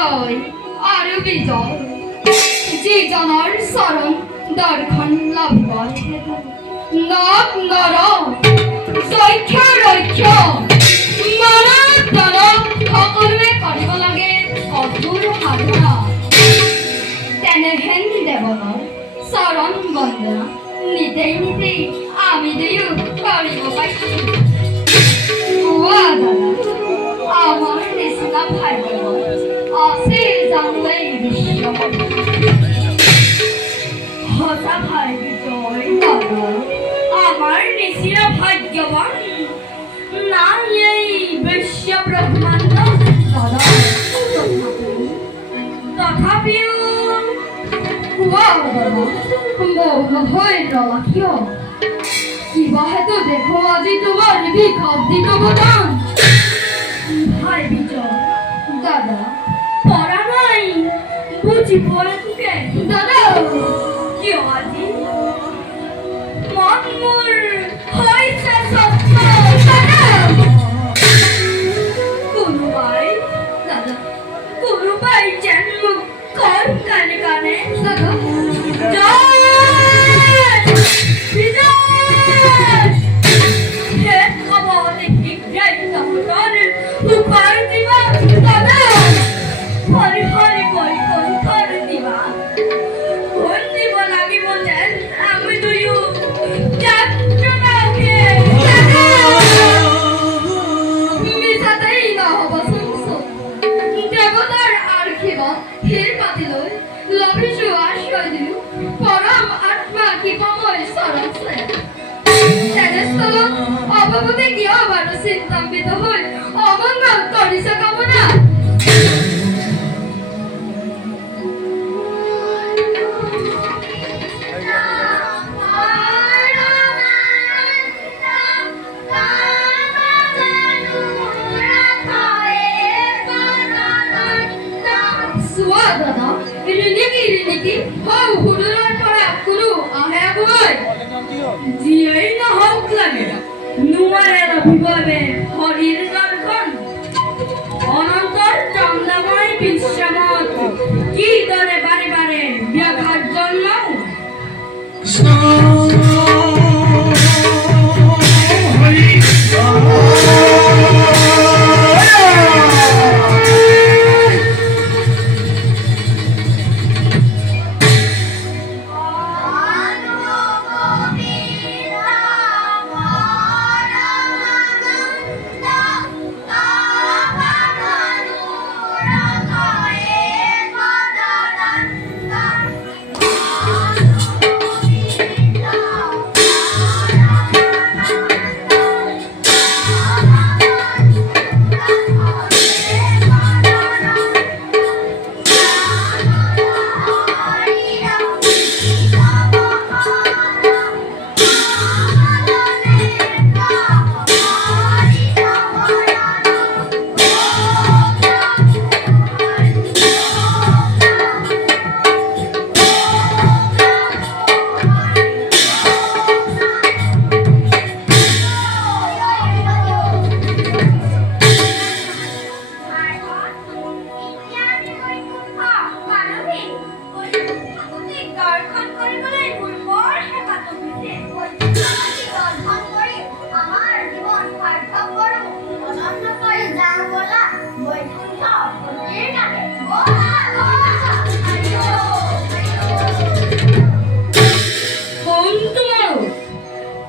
জয় আর বিজয় যে জনার শরণ দর্শন লাভিবার নক নর যক্ষ রক্ষ মানৱ দানৱ সকলোৱে কৰিব লাগে কঠোৰ সাধনা তেনেহেন দেৱনৰ চৰণ বন্দনা নিতেই নিতেই আমি দুয়ো কৰিব পাইছোঁ দাদা আমার নিচিনা ভাগ্যবান আছে জানলেই বিশ্ব সঁচা ভাগ্য জয় দাদা আমার নিচিনা ভাগ্যবান নাই এই বিশ্ব ব্রহ্মাণ্ড দাদা তথাপিও মৌন হৈ ৰলা কিয় কিবা হেতু দেখো আজি তোমাৰ বিশাব্দিক অৱদান ভাই বিজয় দাদা পড়া নাই বুঝি পড়ে তোকে দাদা কিয় আজি মন মোৰ হৈছে স্বপ্ন দাদা কোনোবাই যেন মোক কল কানে কানে দাদা অভাবতে কিয় বাৰু চিন্তান্বিত হৈ অমংগল কৰিছ কামনা চোৱা দাদা ৰিণিকি হও হুদুৰৰ পৰা কোনো আহে গৈ যিয়েই নহওক লাগে নুয়ারের অভিভাবে হরির দর্শন অনন্তর চন্দ্রময় বিশ্বমত কি দরে বারে বারে ব্যাঘাত জন্ম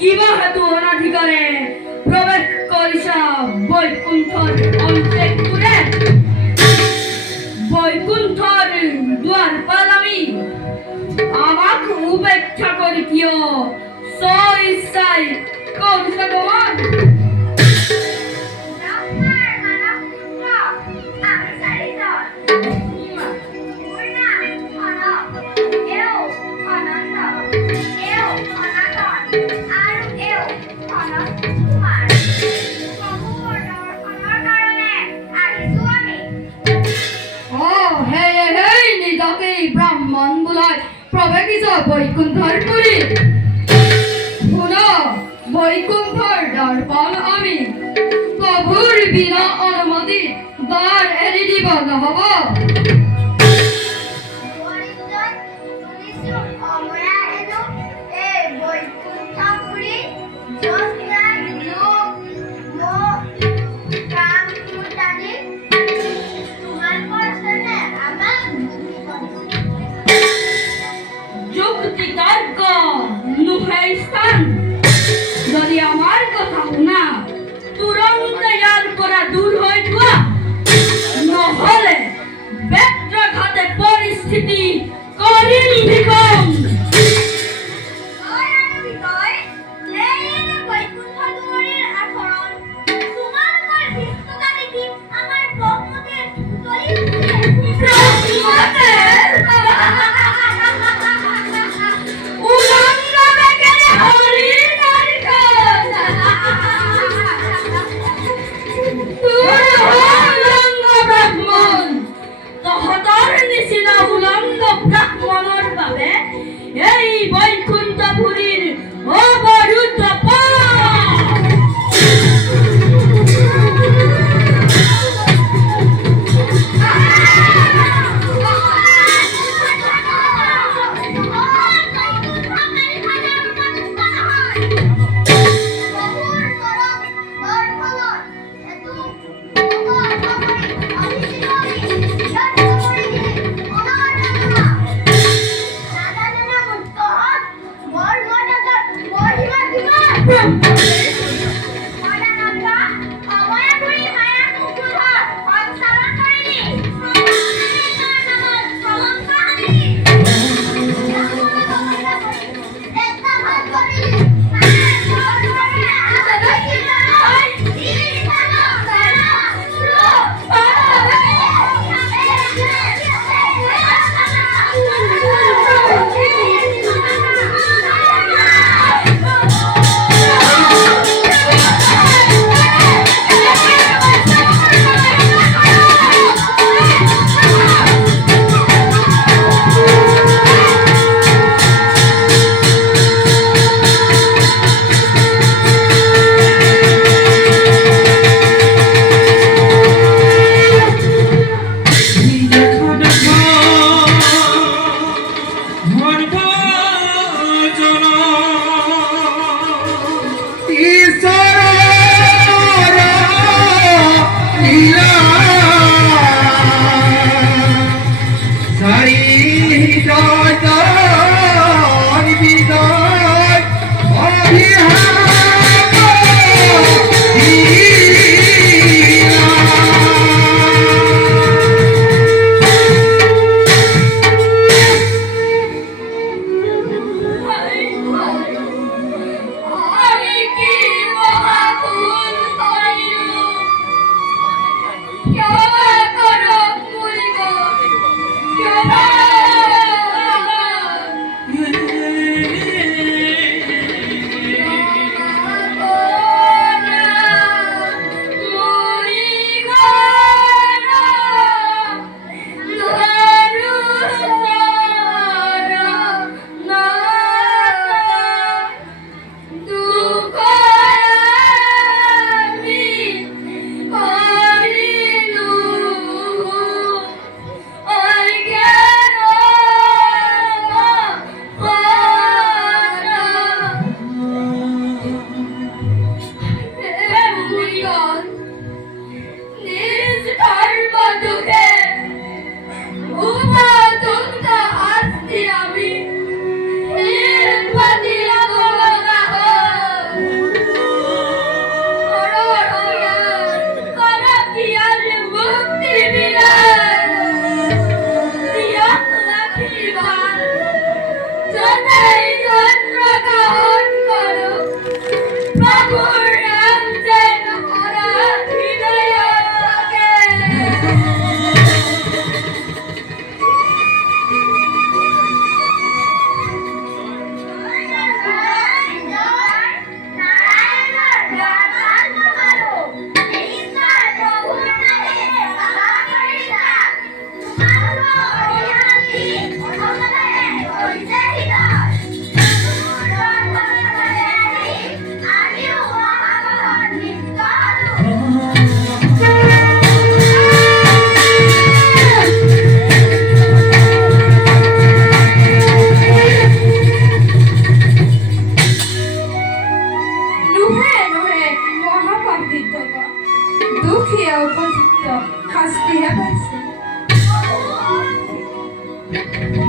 কিবা হেতু অনাধিকারে প্রবেশ করিস বৈকুণ্ঠর অন্তঃপুরে বৈকুণ্ঠর দ্বার পালামি আমাক উপেক্ষা করি কিয় ইচ্ছাই করিস গমন ব্রাহ্মণ বুলায় প্রবেশ বৈকুণ্ঠর পুরী শুন বৈকুণ্ঠর দর্পণ আমি প্রভুর বিনা অনুমতি বৰ এৰি দিব নহ'ব। হৰিজন, শুনিছো অমৰা হেনো এই বৈকুণ্ঠপুৰী য'ত নাই লোক, মোহ, কাম, ক্ৰোধ আদি তোমালোকৰ আছেনে? আমাক বুজিব দিছে। যুক্তি তর্ক নুহে স্থান যদি আমার কথা শুনা তুরন্ত ইয়ার পৰা দূর হয়ে যোৱা নহলে বেত্ৰাঘাতে পৰিস্থিতি কৰিম বিকম। হয় আৰু বিজয়, এইয়েনে বৈকুণ্ঠপুৰীৰ আচৰণ। তোমালোকৰ ধৃষ্টতা দেখি আমাৰ ব্ৰহ্মদেৱ জ্বলি উঠিছে। উলঙ্গ বেগেৰে হৰিৰ নাৰিকল। তোৰ উলঙ্গ ব্ৰাহ্মণ, তহঁতৰ নিচিনা উলঙ্গ ব্ৰাহ্মণৰ বাবে এই বৈকুণ্ঠপুৰীৰ অৱৰুদ্ধ পথ। ও